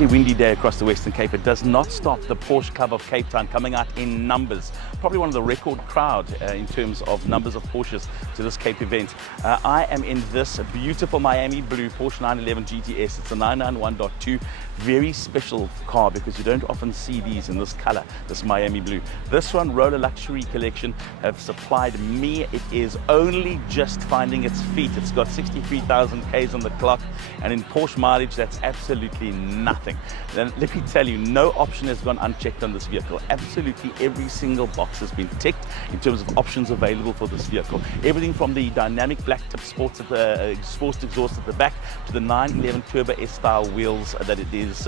particularly windy day across the Western Cape, it does not stop the Porsche Club of Cape Town coming out in numbers. Probably one of the record crowd in terms of numbers of Porsches to this Cape event. I am in this beautiful Miami blue Porsche 911 GTS. It's a 991.2, very special car because you don't often see these in this color, this Miami blue. This one, ROLA Luxury Collection, have supplied me. It is only just finding its feet. It's got 63,000 Ks on the clock, and in Porsche mileage, that's absolutely nothing. Then let me tell you, no option has gone unchecked on this vehicle. Absolutely every single box has been ticked in terms of options available for this vehicle. Everything from the dynamic black tip sports exhaust at the back to the 911 Turbo S style wheels that it is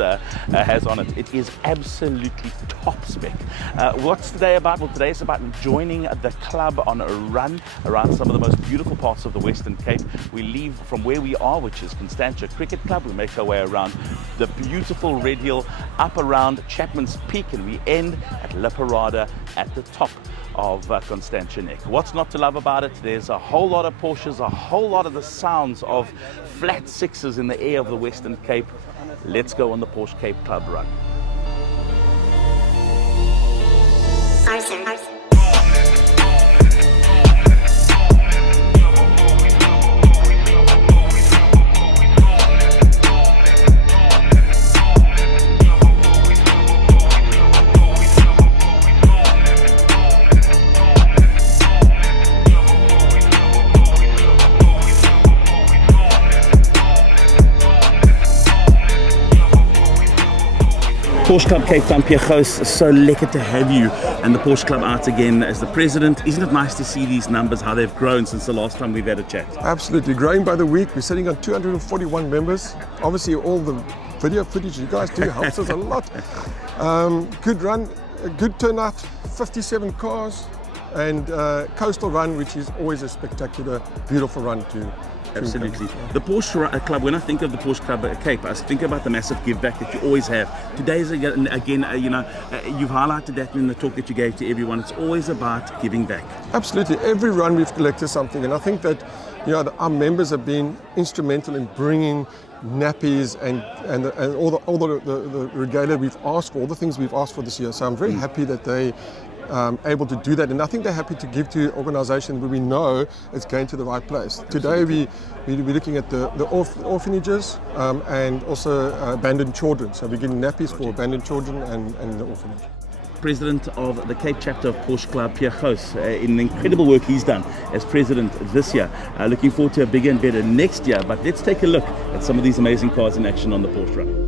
has on it. It is absolutely top spec. What's today about? Well, today is about joining the club on a run around some of the most beautiful parts of the Western Cape. We leave from where we are, which is Constantia Cricket Club. We make our way around the beautiful Red Hill, up around Chapman's Peak, and we end at La Parada at the top of Constantia Neck. What's not to love about it? There's a whole lot of Porsches, a whole lot of the sounds of flat sixes in the air of the Western Cape. Let's go on the Porsche Cape Club Run. Porsche Club Cape Town, Pierre Goos, so lekker to have you and the Porsche Club out again as the president. Isn't it nice to see these numbers, how they've grown since the last time we've had a chat? Absolutely, growing by the week. We're sitting on 241 members. Obviously, all the video footage you guys do helps us a lot. Good run, a good turnout, 57 cars, and coastal run, which is always a spectacular, beautiful run to. Absolutely. The Porsche Club, when I think of the Porsche Club Cape, I think about the massive give back that you always have. Today is again, you've highlighted that in the talk that you gave to everyone. It's always about giving back. Absolutely. Every run we've collected something, and I think that our members have been instrumental in bringing nappies and all the regalia we've asked for, all the things we've asked for this year. So I'm very happy that they able to do that, and I think they're happy to give to organisations where we know it's going to the right place. Today we're looking at the orphanages and also abandoned children. So we're giving nappies for abandoned children and the orphanage. President of the Cape chapter of Porsche Club, Pierre Goos, in the incredible work he's done as president this year. Looking forward to a bigger and better next year, but let's take a look at some of these amazing cars in action on the Porsche Run.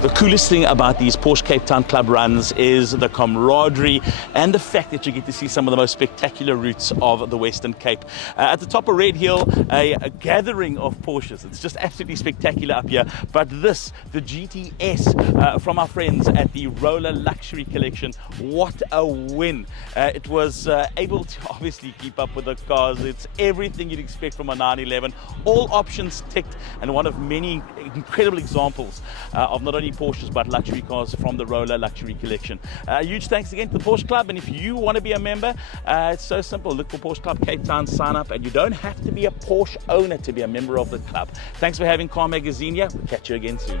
The coolest thing about these Porsche Cape Town Club runs is the camaraderie and the fact that you get to see some of the most spectacular routes of the Western Cape. At the top of Red Hill, a gathering of Porsches. It's just absolutely spectacular up here. But this, the GTS from our friends at the ROLA Luxury Collection, what a win. It was able to obviously keep up with the cars. It's everything you'd expect from a 911. All options ticked, and one of many incredible examples of not only Porsches but luxury cars from the ROLA Luxury Collection. Huge thanks again to the Porsche Club, and if you want to be a member, it's so simple. Look for Porsche Club Cape Town, sign up, and you don't have to be a Porsche owner to be a member of the club. Thanks for having Car Magazine here. We'll catch you again soon.